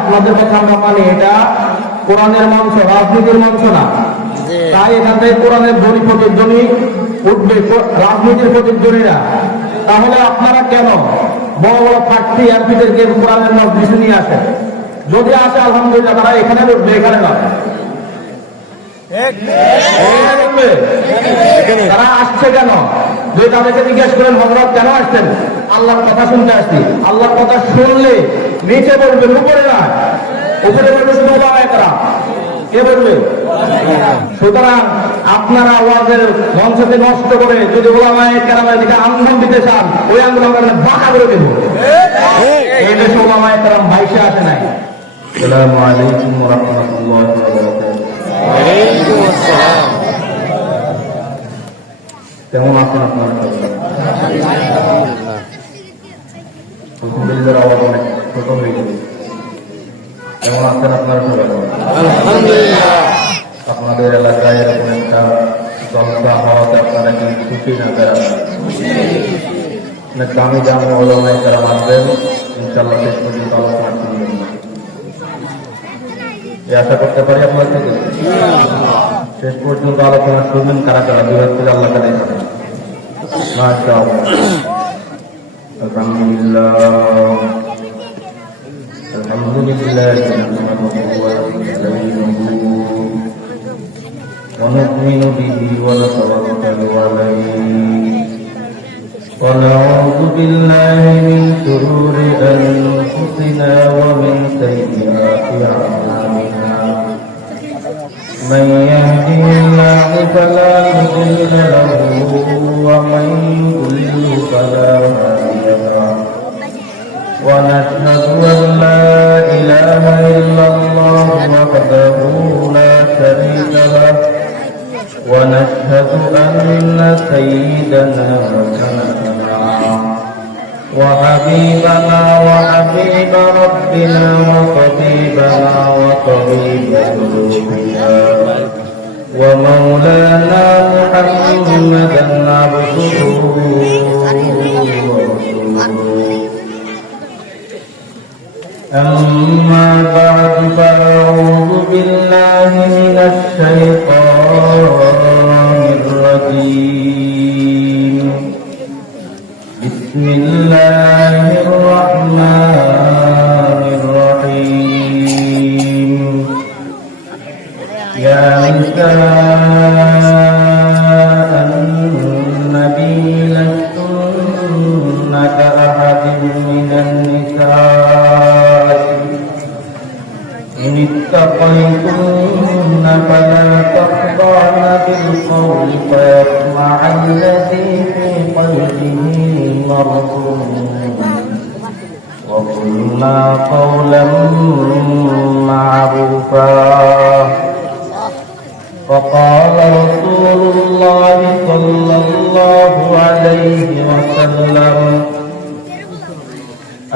আপনাদের কথা আমরা মানি, এটা কোরআনের মঞ্চ, রাজনীতির মঞ্চ না। তাই এখান থেকে কোরআনের ধ্বনি প্রতিধ্বনি উঠবে, রাজনীতির প্রতিধ্বনিরা। তাহলে আপনারা কেন বড় বড় প্রার্থী এমপিদেরকে কোরআনের মজলিসে নিয়ে আসেন? যদি আসে আলহামদুলিল্লাহ, তারা এখানে উঠবে, এখানে না। তারা আসছে কেন? যদি তাদেরকে জিজ্ঞেস করেন হযরত কেন আসছেন? আল্লাহর কথা শুনতে আসছি। আল্লাহর কথা শুনলে নিচে বলবে, উপরে না। উপরে বলবে শুধু ওলামায়ে কেরাম। কে বলবে? সুতরাং আপনারা ওয়াজের মঞ্চকে নষ্ট করে যদি ওলামায়ে কেরামের দিকে আঙ্গুল দিতে চান, ওই আঙ্গুল আমরা বাঁকা করে দেব। এই দেশে ওলামায়ে কেরাম বাইশে আসে নাই। আসসালামু আলাইকুম ওয়া রাহমাতুল্লাহি ওয়া বারাকাতুহু। ওয়ালাইকুম আসসালাম। কেমন আছেন আপনারা? আলহামদুলিল্লাহ, আওয়াজ অনেক ছোট হয়ে গেছে। কেমন আছেন আপনারা সবাই? আলহামদুলিল্লাহ। আপনাদের এলাকায় এরকম একটা জলসা হওয়াতে আপনারা কি খুশি না বেড়াবেন? দামি দামি ওলামায়ে কেরাম আসবেন, ইনশাআল্লাহ শেষ পর্যন্ত আলোচনা শুনবেন। এই আশা করতে পারি আপনার থেকে শেষ পর্যন্ত আলোচনা শুনবেন। কারা কারা বিভাগ থেকে আল্লাহ কাছে যাবেন। মাশাআল্লাহ, আলহামদুলিল্লাহ, আলহামদুলিল্লাহ। ونؤمن به ونتوكل عليه ونعوذ بالله من شرور أنفسنا ومن سيئات أعمالنا من يهده الله فلا مضل له ومن يضلل فلا هادي له ونشهد أن لا إله إلا الله وحده لا شريك له ونشهد أن سيدنا ونبينا وحبيبنا وحبيب ربنا وطبيبنا وطبيب قلوبنا ومولانا محمدا عبده ورسوله. أما بعد فأعوذ بالله من الشيطان الرجيم. بسم الله الرحمن الرحيم. يا نساء النبي لستن كأحد من النساء إن اتقيتن فلا تخضعن بالقول فيطمع الذي في قلبه مرض وقلنا قولا معروفا. فقال رسول الله صلى الله عليه وسلم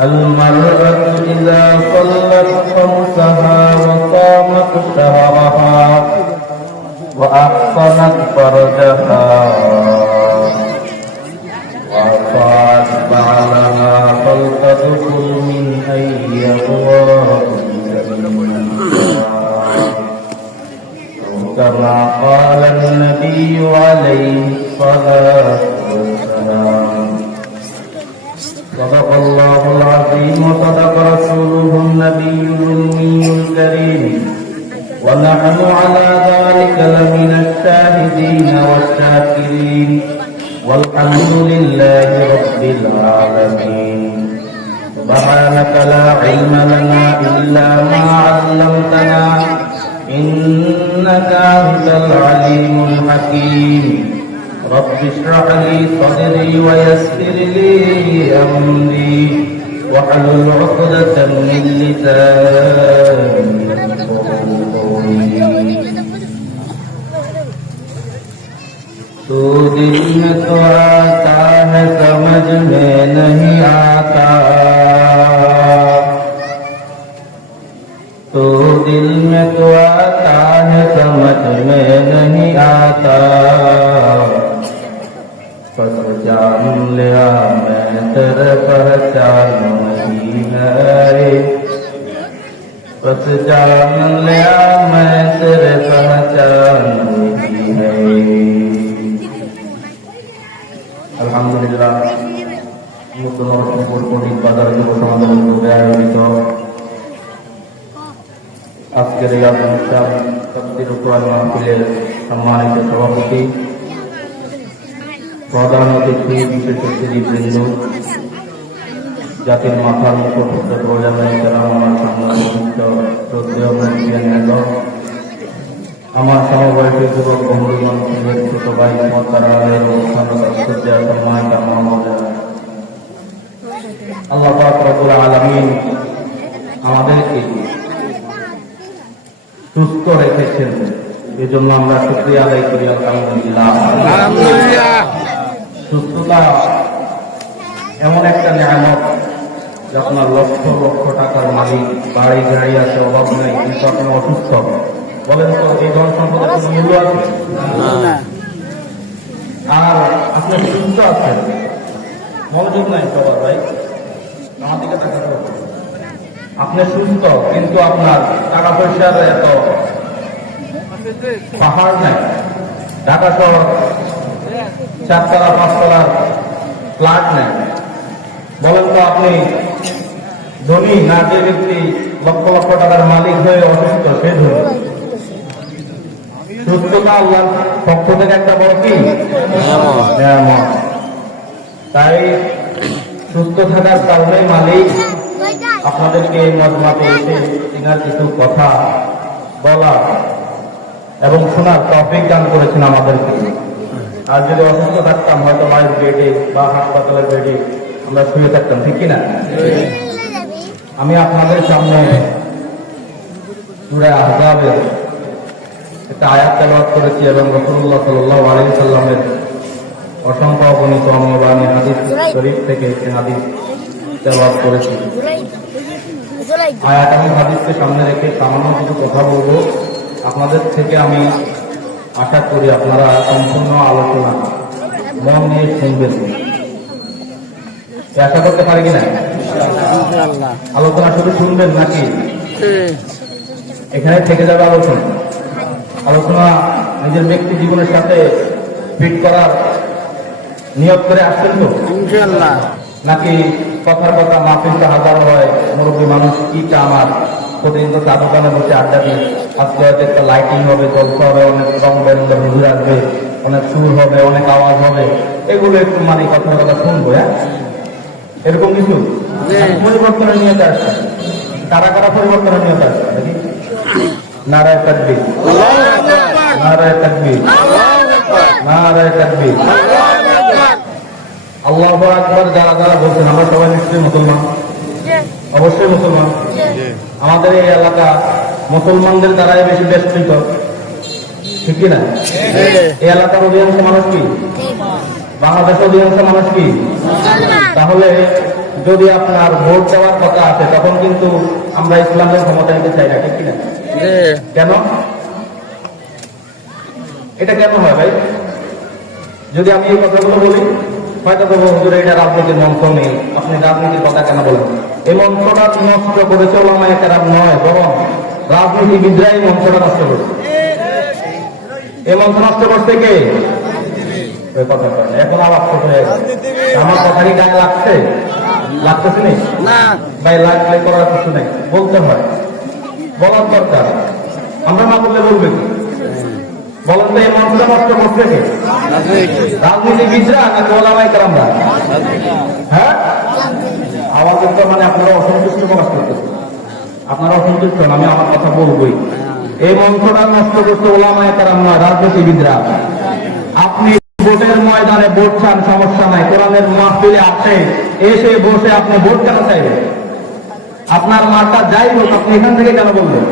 المرأة إذا صلت خمسها وصامت شهرها وأحصنت فرجها وأطاعت بعلها فلتدخل من أي أبواب كما قال النبي عليه الصلاة والسلام. صدق الله العظيم وصدق رسوله النبي الأمي الكريم ونحن على ذلك لمن الشاهدين والشاكرين والحمد لله رب العالمين. سبحانك لا علم لنا إلا ما علمتنا إنك أنت العليم الحكيم. رب اشرح لي صدري ويسر لي أمري واحلل عقدة من لساني يفقهوا قولي. तो दिल में तो आता है समझ में नहीं आता, तो दिल में तो आता है समझ में नहीं आता. पहचान लिया मैं तेरे पहचान नहीं है बस जान लिया मैं तेरे पहचान की है। अल्हम्दुलिल्लाह নতুন অসংখ্য কোটি বাজার যুব সমাজের উদ্যোগে আয়োজিত আজকের এই অনুষ্ঠান তাফসীর কোরআন মাহফিলের সম্মানিত সভাপতি, প্রধান অতিথি, বিশেষ অতিথিবৃন্দ, জাতির মাথার মুকুট আমার সামনে শ্রদ্ধেয় মুরব্বিয়ান নেতা, আমার সমবয়সী যুবক বন্ধুগণ, ছোট ভাই মহতারামের অনুষ্ঠান সম্মানিত মহোদয়, আল্লাহ পাক রব্বুল আলামিন আমাদেরকে সুস্থ রেখেছেন, এজন্য আমরা শুকরিয়া আদায় করি। আলহামদুলিল্লাহ। সুস্থতা এমন একটা নিয়ামত যে আপনার লক্ষ লক্ষ টাকার মালিক, বাড়ি গাড়ি আছে, অভাব নেই, কিন্তু আপনি অসুস্থ। বলেন তো এই ধন সম্পদের কোনো মূল্য আছে? আর আপনি সুস্থ আছেন, মনোযোগ নাই সবার ভাই, আমার দিকে টাকা আপনি সুস্থ, কিন্তু আপনার টাকা পয়সার এত পাহাড় নাই। ঢাকা শহর 4তলা 5তলার ফ্ল্যাট নেই। বলেন তো আপনি ধনী না যে ব্যক্তি লক্ষ লক্ষ টাকার মালিক হয়ে অসুস্থ সে ধনী? সুস্থতা আল্লাহর পক্ষ থেকে একটা বড় কি নিয়ামত। তাই সুস্থ থাকার কারণে মালিক আপনাদেরকে মজমাতে এসে এনার কিছু কথা বলা এবং শোনার তৌফিক দান করেছেন আমাদেরকে। আর যদি অসুস্থ থাকতাম হয়তো মায়ের বেডে বা হাসপাতালের বেডে আমরা শুয়ে থাকতাম, ঠিক কিনা? আমি আপনাদের সামনে সূরা আহজাবের একটা আয়াত তেলাওয়াত করেছি এবং রাসূলুল্লাহ সাল্লাল্লাহু আলাইহি সাল্লামের অসংখ্য অগণিত অমরবাণী হাদিস শরীফ থেকে একটি হাদিস তেলাওয়াত করেছি। আয়াত আমি হাদিসকে সামনে রেখে সামান্য কিছু কথা বলবো। আপনাদের থেকে আমি আশা করি আপনারা সম্পূর্ণ আলোচনা মন নিয়ে শুনবেন। আশা করতে পারি কিনা? আলোচনা শুধু শুনবেন নাকি এখানে থেকে যাবে আলোচনা? আলোচনা নিজের ব্যক্তি জীবনের সাথে ফিট করার নিয়ত করে আসছেন তো ইনশাআল্লাহ? নাকি কথার কথা মাহফিলটা হাজার হয়, মুরব্বী মানুষ কি আমার প্রতিদিন তো চা দোকানে বসে আড্ডা দিই, আজকে হয়তো একটা লাইটিং হবে, জলসা হবে, অনেক রং বেরঙের হুজুর আসবে, অনেক সুর হবে, অনেক আওয়াজ হবে, এগুলো একটু মানে কথার কথা শুনবো। হ্যাঁ, এরকম কিছু পরিবর্তনের নিয়তে আসছে। কারা কারা পরিবর্তনের নিয়তে আসছে দেখি? নারায়ে তাকবীর, নারায়ে তাকবীর, নারায়ে তাকবীর, আল্লাহু আকবার। যারা যারা বলছেন আমরা সবাই নিশ্চয়ই মুসলমান, অবশ্যই মুসলমান। আমাদের এই এলাকা মুসলমানদের দ্বারাই বেশি বেষ্টিত, ঠিক কিনা? এই এলাকার অধিকাংশ মানুষ কি? বাংলাদেশের অধিকাংশ মানুষ কি? তাহলে যদি আপনার ভোট দেওয়ার কথা আছে তখন কিন্তু আমরা ইসলামের ক্ষমতা নিতে চাই না, ঠিক কিনা? কেন? এটা কেন হয় ভাই? যদি আমি এই কথাগুলো বলি হয়তো বলবো হুজুর এটা রাজনীতির মঞ্চ নেই, আপনি রাজনীতির কথা কেন বলেন? এই মঞ্চটা নষ্ট করেছে ওলামায়ে কেরাম নয়, বরং রাজনীতিবিদরাই মঞ্চটা নষ্ট করছে। এই মঞ্চ নষ্ট করছে কে? কথা করেন এখন আবার ছোট হয়ে গেছে। আমার কথা কি গায়ে লাগছে? লাগতেছে না ভাই, লাগলে করার কিছু নেই, বলতে হয়, বলার দরকার। আমরা না বললে বলবে কি? বলেন তো এই মঞ্চটা নষ্ট করছে কে? রাজনীতিবিদরা নাকি ওলামায়ে কেরামরা? হ্যাঁ, আমাদের তো মানে আপনারা অসন্তুষ্ট প্রকাশ করতেছেন, আপনারা অসন্তুষ্ট, আমি আমার কথা বলবোই। এই মঞ্চটা নষ্ট করছে ওলামায়ে কেরাম নয়, রাজনীতিবিদরা। আপনি ভোটের ময়দানে ভোট চান, সমস্যা নাই, কোরআনের মাহফিলে আসে, এসে বসে আপনি ভোট কেন চাইবেন? আপনার মার্কা যাই হোক আপনি এখান থেকে কেন বলবেন?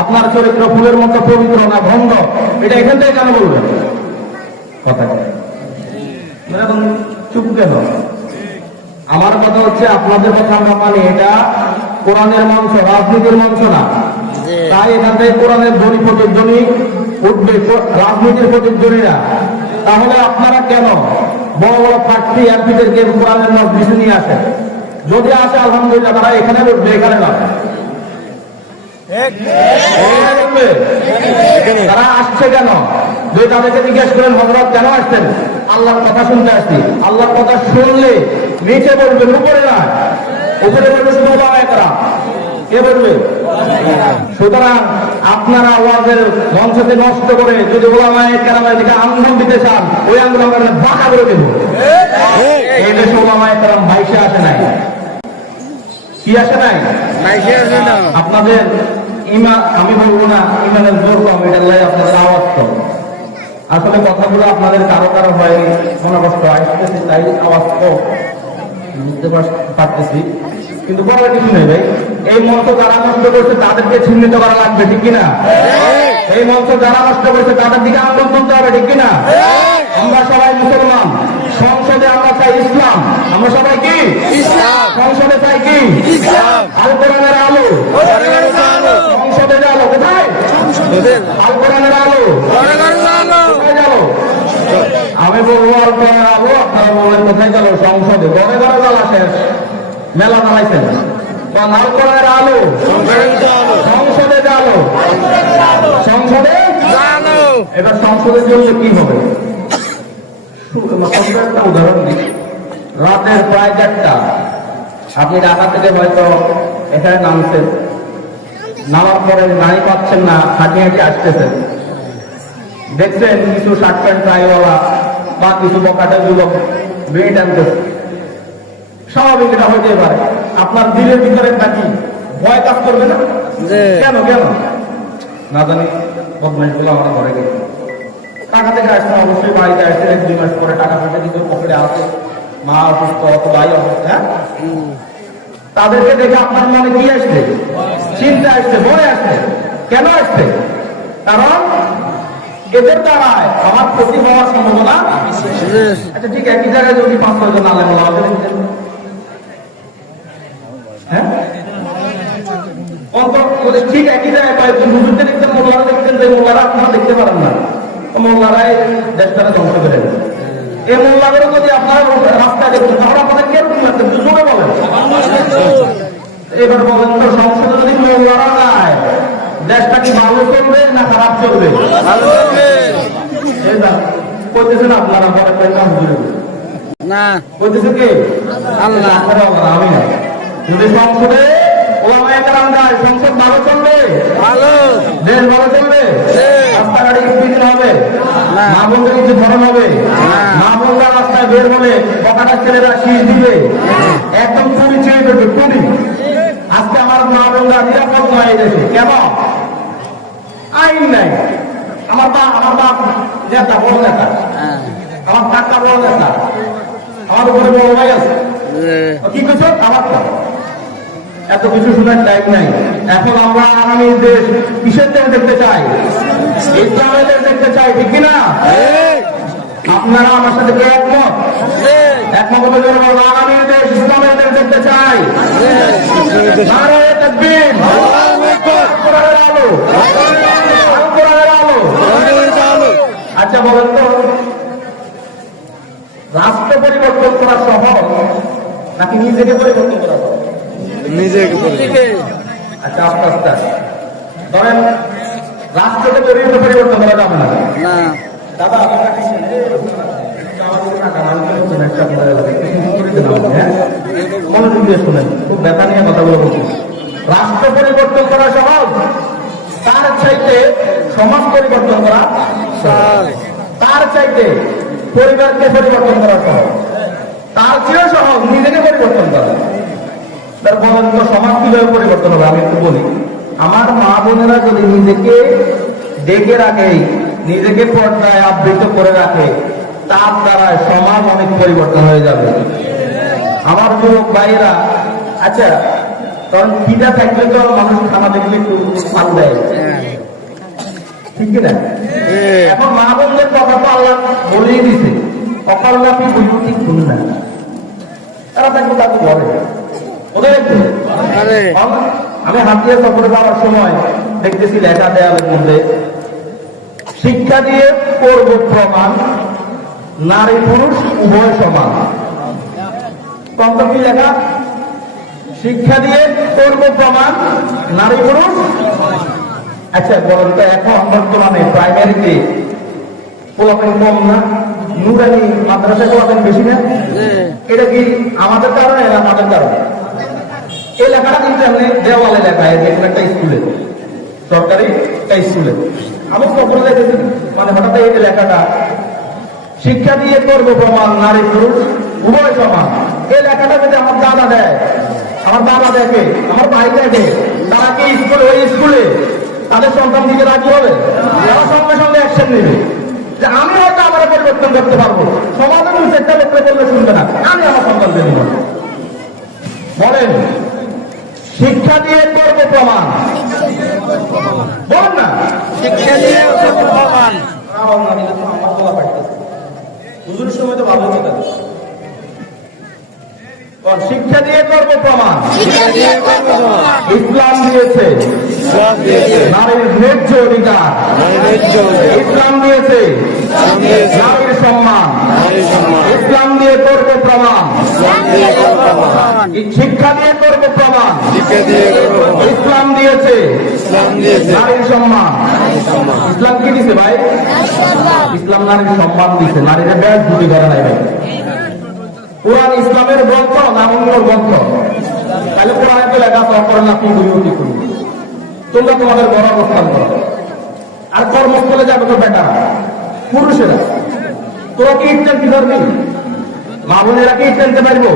আপনার চরিত্র ফুলের মতো পবিত্র না ভণ্ড, এটা এখান থেকে কেন বলবেন? কথা এখন চুপ কেন? আমার কথা হচ্ছে আপনাদের কথা আমরা মানি, এটা কোরআনের মঞ্চ, রাজনীতির মঞ্চ না। তাই এখান থেকে কোরআনের ধ্বনি প্রতিধ্বনি উঠবে, রাজনীতির প্রতিধ্বনিরা। তাহলে আপনারা কেন বড় বড় প্রার্থী এমপিদেরকে কোরআনের মঞ্চে নিয়ে আসেন? যদি আসে আলহামদুলিল্লাহ, তারা এখানে উঠবে, এখানে না। বলবে তারা আসছে কেন? যদি তাদেরকে জিজ্ঞেস করেন হযরত কেন আসছেন? আল্লাহর কথা শুনতে আসছি। আল্লাহর কথা শুনলে নিচে বলবে, উপরে না। উপরে বলবে শুধু ওলামায়ে কেরাম। কে বলবে? সুতরাং আপনারা ওয়াজের মঞ্চকে নষ্ট করে যদি ওলামায়ে কেরামের দিকে আন্দোলন দিতে চান, ওই আন্দোলন বাঁকা করে দেব। এই দেশে ওলামায়ে কেরাম ভাইসে আসে নাই। কি আসে নাই? আপনাদের ইমান, আমি বলবো না ইমানের জোর কম, এটা আপনাদের আওয়াজ কম। আসলে কথাগুলো আপনাদের কারো কারো হয় মনে কষ্ট আসতেছে, তাই আওয়াজ কম বুঝতে পারতেছি, কিন্তু বলার কিছু নেই ভাই। এই মঞ্চ যারা নষ্ট করছে তাদেরকে চিহ্নিত করা লাগবে, ঠিক কিনা? এই মঞ্চ যারা নষ্ট করছে তাদের দিকে আন্দোলন করতে হবে, ঠিক কিনা? আমরা সবাই মুসলমান, সংসদে আমরা চাই ইসলাম। আমরা সবাই কি সংসদে চাই? কি আল কোরআনের আলো, সংসদে আলো কোথায়? আল কোরআনের আলো কোথায় গেল? আমি বলবো আল কোরআনের আলো, আপনারা বলবেন কোথায় গেল? সংসদে। ঘরে ঘরে জ্বালা শেষ, মেলা চালাইছেন। আল কোরআনের আলো সংসদে আলো, সংসদে আলো। এবার সংসদের জন্য কি হবে? একটা উদাহরণ দিই। রাতের প্রায় 4টা, আপনি ঢাকা থেকে হয়তো এখানে নামছেন, নামার পরে নারী পাচ্ছেন না, হাঁটি হাঁটি আসতেছেন, দেখছেন কিছু শার্ট প্যান্ট টাইওয়ালা বা কিছু বকাটের যুবক বিড়ি টানতেছে। স্বাভাবিক এটা হইতে পারে। আপনার দিলের ভিতরে নাকি ভয় কাজ করবে না? কেন কেন না জানি, বদমাইশ গুলো আমার ঘরে গেছে, টাকা থেকে আসছে, অবশ্যই বাড়িতে আসছে, 1-2 মাস পরে টাকা পয়সা দিতে পকেটে আছে, মা অসুস্থ, ভাই অসুস্থ, হ্যাঁ, তাদেরকে দেখে আপনার মনে কি আসছে? চিন্তা আসছে, ভয় আসছে। কেন আসছে? কারণ এদের দ্বারায় আমার ক্ষতি হওয়ার সম্ভাবনা। আচ্ছা ঠিক একই জায়গায় যদি 5-6 জন আলেম ওলামা দেখতেন, হ্যাঁ, ঠিক একই জায়গায় কয়েকজন হুজুরকে দেখতেন, মোল্লারা দেখতেন, যে মোল্লারা আপনারা দেখতে পারেন না, মোল্লারাই দেশটাকে ধ্বংস করে দেন। এই মোল্লাদেরও যদি আপনারা রাস্তায় দেখতেন তাহলে আপনাদের কেরকম লাগতেন? জোরে বলেন। এবার বলেন তো, সংসদে যদি মোল্লারা যায় দেশটা কি ভালো চলবে না খারাপ চলবে? কইতেছেন আপনারা, পরে পেলাম না, কইতেছে কে? আল্লাহ, আমি না। যদি সংসদে ওলামায়ে কেরাম যায়, সংসদ ভালো চলবে, ভালো দেশ ভালো চলবে, রাস্তাঘাটে কিছু হবে, মা বোনদের কিছু ধরন হবে, মা বোনরা রাস্তায় বের হলে বকাটা ছেলেরা শীষ দিবে, একদম পুরি চেয়ে দেবে, পুরি। আজকে আমার মা বোনরা নিরাপদ নয় এই দেশে। কেন? আইন নাই। আমার বাপ নেতা, বড় নেতা, আমার কাকা বড় নেতা, আমার উপরে বড় ভাই আছে, কি করছো? আমার এত কিছু শোনার টাইম নাই। এখন আমরা আগামী দেশ কিসের দেশ দেখতে চাই? ইসলামের দেশ দেখতে চাই, ঠিক কিনা? আপনারা আমার সাথে কি একমত? একমত হলে বলবো আগামী দেশ ইসলামের দেশ দেখতে চাই। নারায়ে তাকবীর, কোরআনের আলো, কোরআনের আলো। আচ্ছা বলেন তো, রাষ্ট্র পরিবর্তন করা সহজ নাকি নিজেকে পরিবর্তন করা সহজ? নিজেকে। আচ্ছা আস্তে আস্তে ধরেন রাষ্ট্রকে পরিবর্তন করা যাবে না। দাদা মনোযোগ দিয়ে শুনেন, খুব ব্যথা নিয়ে কথাগুলো বলছি। রাষ্ট্র পরিবর্তন করা সহজ, তার চাইতে সমাজ পরিবর্তন করা সহজ, তার চাইতে পরিবারকে পরিবর্তন করা সহজ, তার চেয়েও সহজ নিজেকে পরিবর্তন করা। তার বলেন তো সমাজ কিভাবে পরিবর্তন হবে? আমি একটু বলি। আমার মা বোনেরা যদি নিজেকে ডেকে রাখে, নিজেকে পর্দায় আবৃত করে রাখে, তার দ্বারা সমাজ অনেক পরিবর্তন হয়ে যাবে। আমার যুবক ভাইয়েরা, আচ্ছা কারণ খিদা থাকলে তো মানুষ খানা দেখলে একটু ফাল দেয়, ঠিক কিনা? এখন মা বোনদের কথা তো আল্লাহ বলেই দিছে, অকাল্লাপি বৈদ্যুতিক ভুল না, তারা থাকলে তাকে বলে। আমি হাতিয়া সফরে যাওয়ার সময় দেখতেছি লেখা দেয়ালের মধ্যে, শিক্ষা দিয়ে করব প্রমাণ, নারী পুরুষ উভয় সমান। তখন কি লেখা? শিক্ষা দিয়ে করব প্রমাণ, নারী পুরুষ আচ্ছা বলেন তো, এখন বর্তমানে প্রাইমারিতে পোলাপেন কম না, নুরানি মাদ্রাসায় পোলাপেন বেশি না? এটা কি আমাদের কারণে না তাদের কারণে? এই লেখাটা কিন্তু এমনি দেওয়ালে লেখা, যে কোনো একটা স্কুলে, সরকারি একটা স্কুলে। আমি কখনো দেখেছি মানে হঠাৎ এই লেখাটা, শিক্ষা দিয়ে করবো প্রমাণ নারী পুরুষ উভয় সমান। এই লেখাটা যদি আমার দাদা দেয়, আমার বাবা দেখে, আমার ভাই দেখে, তারা কি স্কুলে, ওই স্কুলে তাদের সন্তান দিকে রাজি হবে? তারা সঙ্গে সঙ্গে অ্যাকশন নেবে যে আমি হয়তো আমার পরিবর্তন করতে পারবো, সমাজের চেষ্টা করতে করলে শুনবে না, আমি আমার সন্তানকে দিব। বলেন শিক্ষা দিয়ে করবো প্রমাণ, বলেন না শিক্ষা দিয়ে করবো প্রমাণ। হুজুরের সময় তো ভালো কথা, শিক্ষা দিয়ে করবো প্রমাণ। শিক্ষা দিয়ে করবো প্রমাণ। ইসলাম দিয়েছে ইসলাম দিয়েছে নারীর ন্যায্য অধিকার, নারীর ন্যায্য অধিকার। ইসলাম দিয়েছে ইসলাম দিয়েছে নারীর সম্মান, নারীর সম্মান। ইসলাম দিয়ে করবো প্রমাণ। ইসলাম দিয়ে করবো প্রমাণ। শিক্ষা দিয়ে করবো প্রমাণ। শিক্ষা দিয়ে করবো প্রমাণ। ইসলাম দিয়েছে ইসলাম দিয়েছে নারীর সম্মান। নারীর সম্মান। ইসলাম কি দিছে ভাই? ইসলাম নারীর সম্মান দিছে, নারীরা ব্যাস দুটি করে নাই ভাই। কোরআন ইসলামের গ্রন্থ না অন্য গ্রন্থ? তাহলে কোরআনে তো লেখা করেন না কি করি কি করি, তোমরা তোমাদের বড় অবস্থান করো। আর কর্মস্থলে যাবে তো বেটারা, পুরুষেরা। তোরা কি ইট টানতে পারবি? মা বোনেরা কি ইট টানতে পারবো?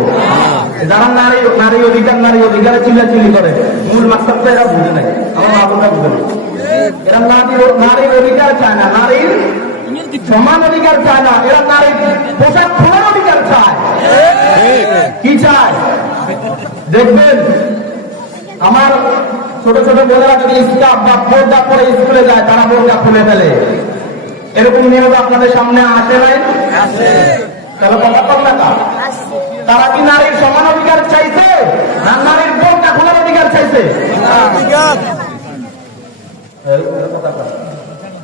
যারা নারী নারী অধিকারে চিল্লাচিল্লি করে, মূল মাকসাদটা এরা বুঝে নাই, আমার মা বোনরা বুঝে নাই। এরা নারীর অধিকার চায় না, নারীর সমান অধিকার চায় না, এরা নারীর পোশাক খোলার অধিকার চায়। কি চায় দেখবেন, আমার ছোট ছোট বোনেরা যদি স্কার্ফ বা পর্দা পরে স্কুলে যায়, তারা পর্দা খুলে ফেলে। এরকম নিয়োগ আপনাদের সামনে আসে নাই? তাহলে কথা কম না, তারা কি নারীর সমান অধিকার চাইছে না নারীর পর্দা খোলার অধিকার চাইছে?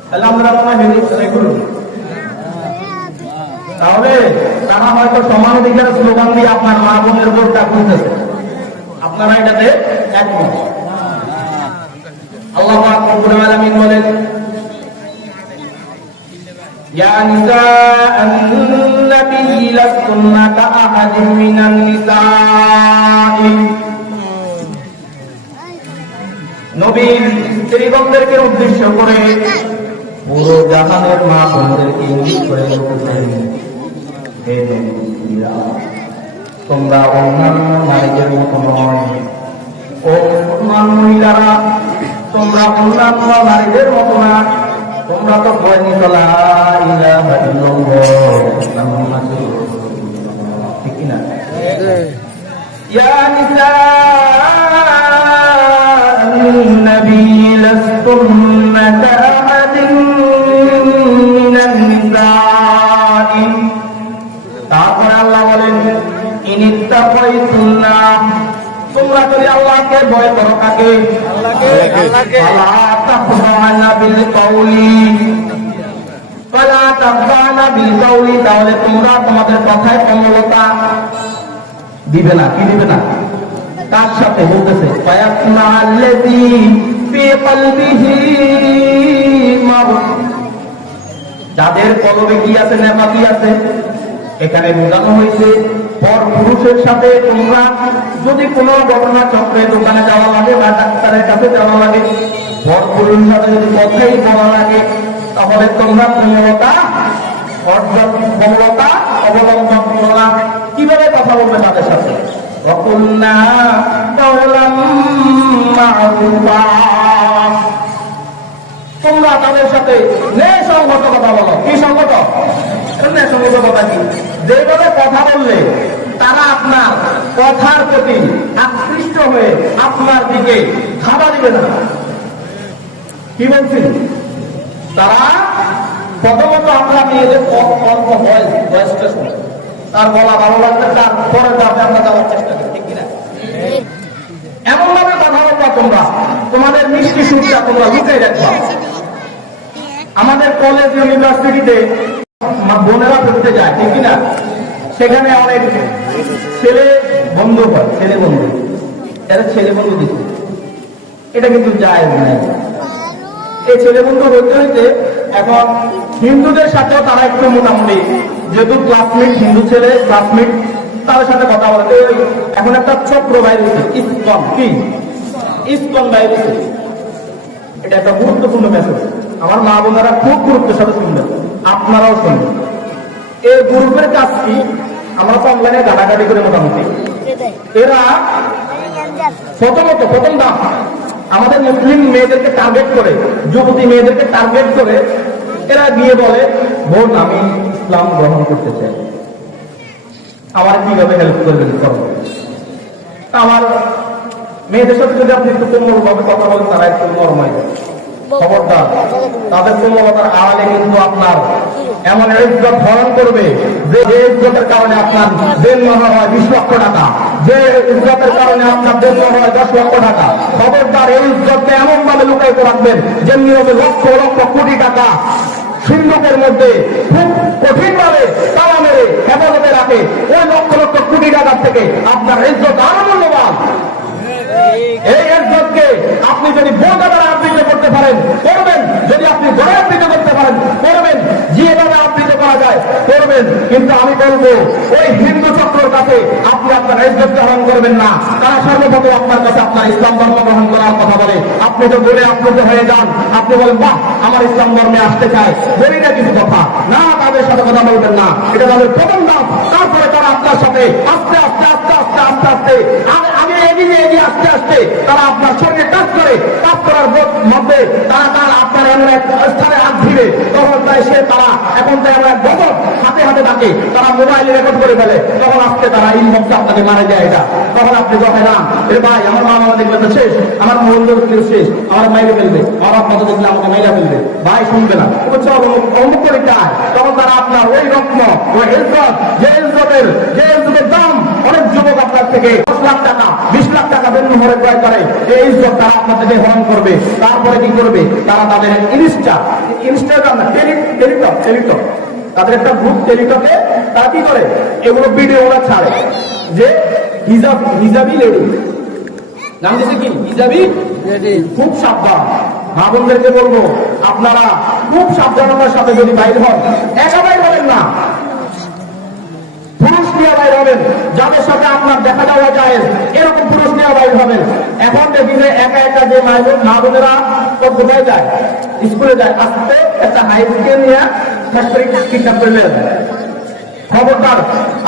তাহলে আমরা তাহলে তারা হয়তো সমান অধিকার স্লোগান দিয়ে আপনার মা বোনের ভোটটা খুলতেছে, আপনারা এটাতে একমত। আল্লাহ পাক রব্বুল আলামিন বলেন, ইয়া নিসাআন নাবী লাস্তুন্না কাআহাদিন মিনান নিসাই। নবীর স্ত্রীগণদেরকে উদ্দেশ্য করে পুরো জাহানের মা বোনদেরকে ইঙ্গিত করে বলতেছেন, হে নবীরা, তোমরা অন্যান্য নারীদের মতো নয়। ও মুসলমান মহিলারা, তোমরা অন্যান্য নারীদের মতো না। তোমরা তো বলেনি লা ইলাহা ইল্লাল্লাহ, ঠিক কিনা? ইয়া নিসাআন নবী লাস্তুন্না কাআহাদিন মিনান নিসাই। তারপরে আল্লাহ বলেন, ইনিত্তাকাইতুন্না, তোমরা যদি আল্লাহকে ভয় করো, কাকে? আল্লাহকে। ফালা তাখদানা বিল কওলি, ফালা তাখদানা বিল কওলি, তাহলে তোমরা তোমাদের কথায় কোমলতা দিবে না। কি দিবে না? তার সাথে বলতেছে, ফায়াতমা আল্লাযী ফি কলবিহি মারদ, যাদের কলবে কি আছে, নেফাকি আছে। এখানে বোঝানো হয়েছে, পর পুরুষের সাথে তোমরা যদি কোনো ঘটনা চক্রে দোকানে যাওয়া লাগে বা ডাক্তারের কাছে যাওয়া লাগে, পর পুরুষের সাথে যদি কথাই বলা লাগে, তাহলে তোমরা কোমলতা অবলম্বন করো না। কিভাবে কথা বলবে তাদের সাথে? ওয়াকুলনা কাওলাম মা'রুফা, তোমরা তাদের সাথে ন্যায়সঙ্গত কথা বলো। কি সঙ্গত? ন্যায়সঙ্গত কথা কি? যেভাবে কথা বললে তারা আপনার কথার প্রতি আকৃষ্ট হয়ে আপনার দিকে খাবার দিবে না। কি বলছি? তারা প্রথমত আমরা মেয়েদের অল্প বয়সটা শুনে তার গলা ভালো লাগবে, তার পরে আমরা যাওয়ার চেষ্টা করি, ঠিক কিনা? এমন ভাবে কথা বলবা তোমরা, তোমাদের মিষ্টি সুরটা তোমরা লুকিয়ে রাখবা। আমাদের কলেজ ইউনিভার্সিটিতে বোনেরা পড়তে যায়, ঠিক কিনা? সেখানে অনেক ছেলে বন্ধু হয়, ছেলে বন্ধু, এরা ছেলে বন্ধু দিচ্ছে, এটা কিন্তু জায়েজ নাই। এই ছেলে বন্ধু হইতে হইতে এখন হিন্দুদের সাথেও তারা একটু মোটামুটি, যেহেতু ক্লাসমেট, হিন্দু ছেলে ক্লাসমেট, তাদের সাথে কথা বলতে এখন একটা চক্র বাইরে হচ্ছে ইসকন। কি ইসকন বাইরে হচ্ছে? এটা একটা গুরুত্বপূর্ণ মেসেজ। আমার মা বোনেরা খুব গুরুত্বের সাথে শুনবেন, আপনারাও শুনবেন। এই গ্রুপের কাজ কি? আমরা তো অনলাইনে গালাগালি করে মোটামুটি, এরা প্রথম ধাপ আমাদের মুসলিম মেয়েদেরকে টার্গেট করে, যুবতী মেয়েদেরকে টার্গেট করে এরা গিয়ে বলে, বোন আমি ইসলাম গ্রহণ করতে চাই, আমার কিভাবে হেল্প করবেন? আমার মেয়েদের সাথে যদি আপনি একটু কোমল ভাবে কথা বলেন, তারা একটু নরম হয়ে যায়। খবরদার, তাদের কোমলতার আড়ালে কিন্তু আপনার এমন ইজ্জত হরণ করবে যে ইজ্জতের কারণে আপনার দেন মনে হয় 20 লক্ষ টাকা, যে ইজ্জতের কারণে আপনার দেন মনে হয় 10 লক্ষ টাকা। খবরদার, এই ইজ্জতকে এমন ভাবে লুকাইতে রাখবেন যেমনি হবে লক্ষ লক্ষ কোটি টাকা সিন্ধুকের মধ্যে খুব কঠিন ভাবে তালা মেরে হেফাজতে রাখে। ওই লক্ষ লক্ষ কোটি টাকার থেকে আপনার ইজ্জত আরো মূল্যবান। এই ইজ্জতকে আপনি যদি বোঝা দ্বারা আবৃত করতে পারেন করবেন, যদি আপনি ঘরে আবৃত করতে পারেন করবেন, যেভাবে আবৃত করা যায় করবেন। কিন্তু আমি বলবো ওই হিন্দু চক্রের কাছে আপনি আপনার ইজ্জত গ্রহণ করবেন না। তারা সর্বপ্রথম আপনার কাছে আপনার ইসলাম ধর্ম গ্রহণ করার কথা বলে, আপনি তো বলে আপ্লুত হয়ে যান, আপনি বলেন বাহ আমার ইসলাম ধর্মে আসতে চায়, বলি না কিছু কথা না, তাদের সাথে কথা বলবেন না। এটা তাদের প্রথম ধাপ। তারপরে তারা আপনার সাথে আস্তে আস্তে আস্তে আস্তে আস্তে আস্তে আগে এগিয়ে আস্তে আস্তে তারা আপনার শরীরে টাচ করে, টাচ করার মধ্যে তারা আপনার এমন এক স্থানে হাত দিবে, তখন তাই সে তারা এখন তাই এমন এক গজব হাতে হাতে থাকে, তারা মোবাইলে রেকর্ড করে ফেলে, তখন আজকে তারা ইনবক্সে আপনাকে মারা যায়। এটা তখন আপনি যখন না এর ভাই আমার মা বাবা দেখলে তো শেষ, আমার মহিলা শেষ, আমার মাইলে ফেলবে, আমার আপনাদের দেখলে আমাকে মাইলা ফেলবে, ভাই শুনবে না, অমুক করে চায়। তখন তারা আপনার ওই রত্ন, ওই ইজ্জত, যে ইজ্জতের দাম অনেক যুবক আপনার থেকে 10 লাখ টাকা 20 লাখ টাকা বেতন হরে ক্রয় করে, এই ইজ্জত তারা আপনার থেকে হরণ করবে। তারপরে কি করবে? তারা তাদের ইনস্টাগ্রাম না টেলিটক, তাদের একটা গ্রুপ টেলিটকে তারা কি করে, এগুলো ভিডিও ওরা ছাড়ে যে হিজাবি লেডি, নাম দিয়েছে কি হিজাবি লেডি। খুব সাবধান, মা বোনদেরকে বলবো আপনারা খুব সাবধানতার সাথে যদি বাইর হন, একা বাইর হবেন না, পুরুষ নিয়ে বাইর হবেন, যাদের সাথে আপনার দেখা যাওয়া যায় এরকম পুরুষ নিয়ে বাইর হবেন। এখন দেখি যে একা একা যে মা বোনেরা কোথায় যায়, স্কুলে যায়, আসতে একটা হাই স্কুল নিয়ে কিডন্যাপ করে নিয়ে যায়। খবরদার,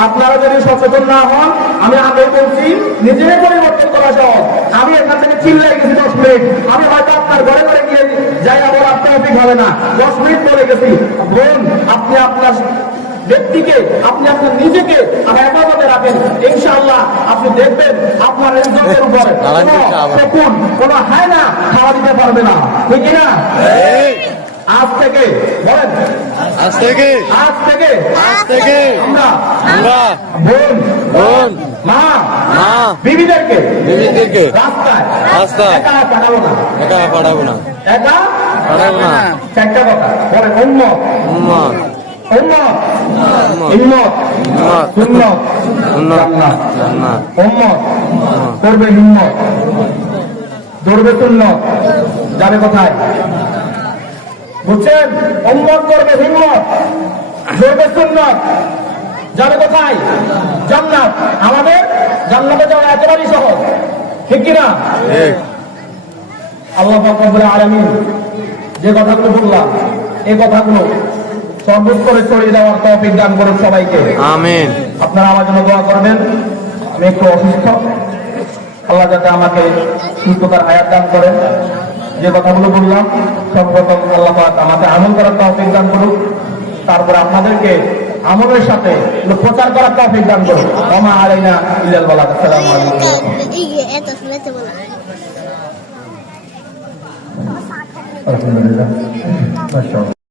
আপনারা যদি সচেতন না হন, আমি আগে বলছি নিজের পরিবর্তন করা সহজ। আমি এখান থেকে চিল্লাই গেছি 10 মিনিট, আমি হয়তো আপনার ঘরে ঘরে গিয়ে যাই আবার আপনার ঠিক হবে না, 10 মিনিট বলে গেছি। বোন, আপনি আপনার ব্যক্তিকে, আপনি আপনার নিজেকে হেফাজতে রাখেন, ইনশাআল্লাহ আপনি দেখবেন আপনার ইজ্জতের উপরে কোন হায়না খাওয়া দিতে পারবে না, ঠিক না? আজ থেকে বলেন, আজ থেকে আমরা বোন মা বিবিদেরকে রাস্তায় একা পাঠাবো না। চারটা কথা বলেন, উম্মত করবে হিম্মত, ধরবে সুন্নত, যাবে কোথায়? বুঝছেন? উম্মত করবে হিম্মত, ধরবে সুন্নত, যাবে কোথায়? জান্নাত। আমাদের জান্নাতে যাওয়া একেবারেই সহজ, ঠিক কিনা? আল্লাহ পাক রব্বুল আলামিন যে কথাগুলো বললাম, এই কথাগুলো সর্বোচ্চরে ছড়িয়ে দেওয়ার তৌফিক দান করুন সবাইকে, আমিন। আপনারা আমার জন্য দোয়া করবেন। আমি একটু অসুস্থ, আল্লাহ যাতে আমাকে সুস্থতার হায়াত দান করেন। যে কথাগুলো বললাম সর্বপ্রথম আল্লাহ পাক আমাকে আমল করার তৌফিক দান করুন, তারপর আপনাদেরকে আমলের সাথে প্রচার করার তৌফিক দান করুন। ওমা আলাইনা ইল্লাল বালাগ। আসসালামু আলাইকুম। আলহামদুলিল্লাহ।